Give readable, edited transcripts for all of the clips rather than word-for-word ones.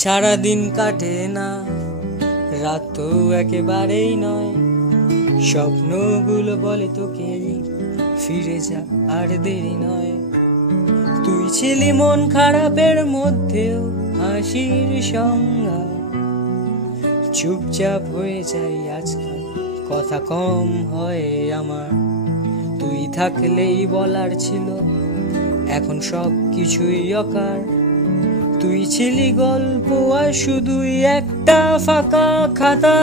ছাড়া দিন কাটে না, রাত তো একেবারেই নয়। স্বপ্নগুলো বলে তোকে ফিরে যা, আর দেরি নয়। তুই ছিলি মন খারাপের মধ্যেও হাসির সংজ্ঞা। চুপচাপ হয়ে যাই আজকাল, কথা কম হয় আমার। তুই থাকলেই বলার ছিল, এখন সব কিছুই অকার। তুই ছিলি গল্প আর শুধুই একটা ফাঁকা খাতা।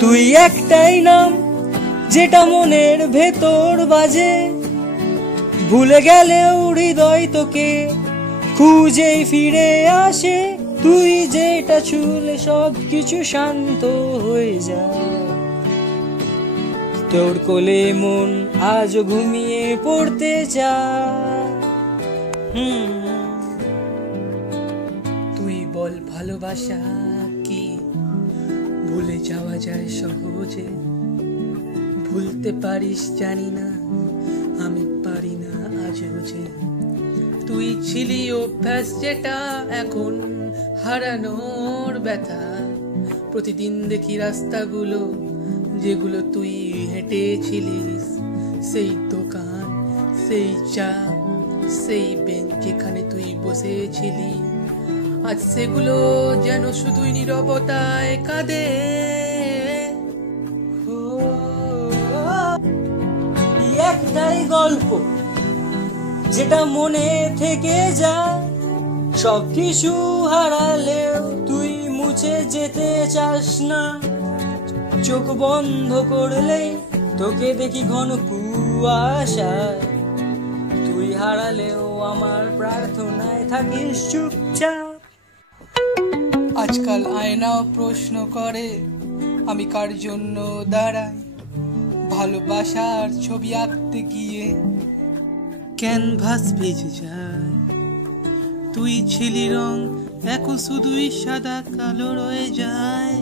তুই একটাই নাম যেটা মনের ভেতর বাজে, ভুলে গেলেও হৃদয় তোকে খুঁজেই ফিরে আসে। তুই যেটা ছুলে সব কিছু শান্ত হয়ে যায়। তোর কোলে মন আজ ঘুমিয়ে পড়তে চায়। তুই বল ভালোবাসা কি ভুলে যাওয়া যায় সহজে? ভুলতে পারিস জানি না, আমি পারি না আজও যে। তুই ছিলি অভ্যাস যেটা এখন হারানোর ব্যথা। প্রতিদিন দেখি রাস্তাগুলো যেগুলো তুই হেঁটেছিলিস, সেই দোকান, সেই চা, সেই বেঞ্চ যেখানে তুই বসেছিলি, আজ সেগুলো যেন শুধুই নীরবতায় কাঁদে। একটাই গল্প যেটা মনে থেকে যায়। সব কিছু হারালেও তুই মুছে যেতে চাস না। চোখ বন্ধ করলেই তোকে দেখি ঘন কুয়াশায়। তুই হারালেও আমার প্রার্থনায় থাকিস চুপচাপ। আজকাল আয়নাও প্রশ্ন করে আমি কার জন্য দাঁড়াই। ভালোবাসার ছবি আঁকতে গিয়ে ক্যানভাস ভিজে যায়। তুই ছিলি রং, এখন শুধুই সাদা কালো রয়ে যায়।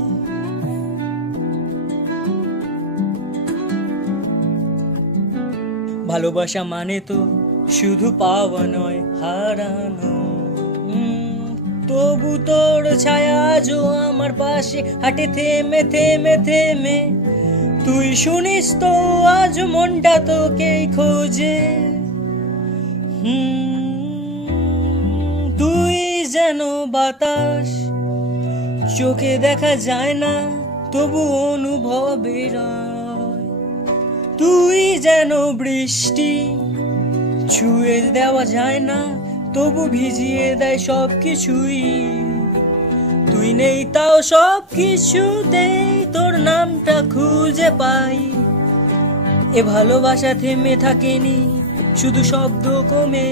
ভালোবাসা মানে তো শুধু পাওয়া নয়, হারানো। তবু তোর ছায়া আজও আমার পাশে হাঁটে থেমে থেমে থেমে। তুই শুনিস তো আজ মনটা তোকেই খোঁজে। তুই যেন বাতাস, চোখে দেখা যায় না তবু অনুভবে রয়। তুই যেন বৃষ্টি, ছুঁয়ে দেওয়া যায় না তবু ভিজিয়ে দেয় সব কিছুই। তুই নেই তাও সব কিছুতেই তোর নামটা খুঁজে পাই। এ ভালোবাসা থেমে থাকেনি, শুধু শব্দ কমে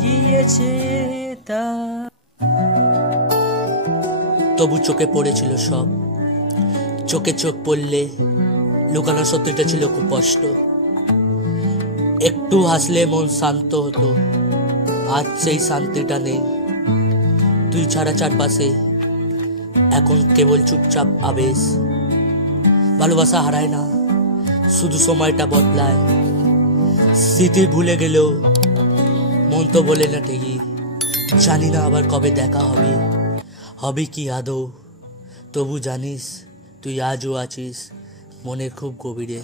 গিয়েছে তা। তবু চোখে পড়েছিল সব, চোখে চোখ পড়লে লুকানো সত্যিটা ছিল খুব কষ্ট। একটু হাসলে মন শান্ত হতো, আজ সেই শান্তিটা নেই। তুই ছাড়া চারপাশে এখন কেবল চুপচাপ আবেশ। ভালোবাসা হারায় না, শুধু সময়টা বদলায়। স্মৃতি ভুলে গেলেও মন তো বলে না ঠিকই। জানি না আবার কবে দেখা হবে, হবে কি আদৌ। তবু জানিস তুই আজও আছিস মনের খুব গভীরে।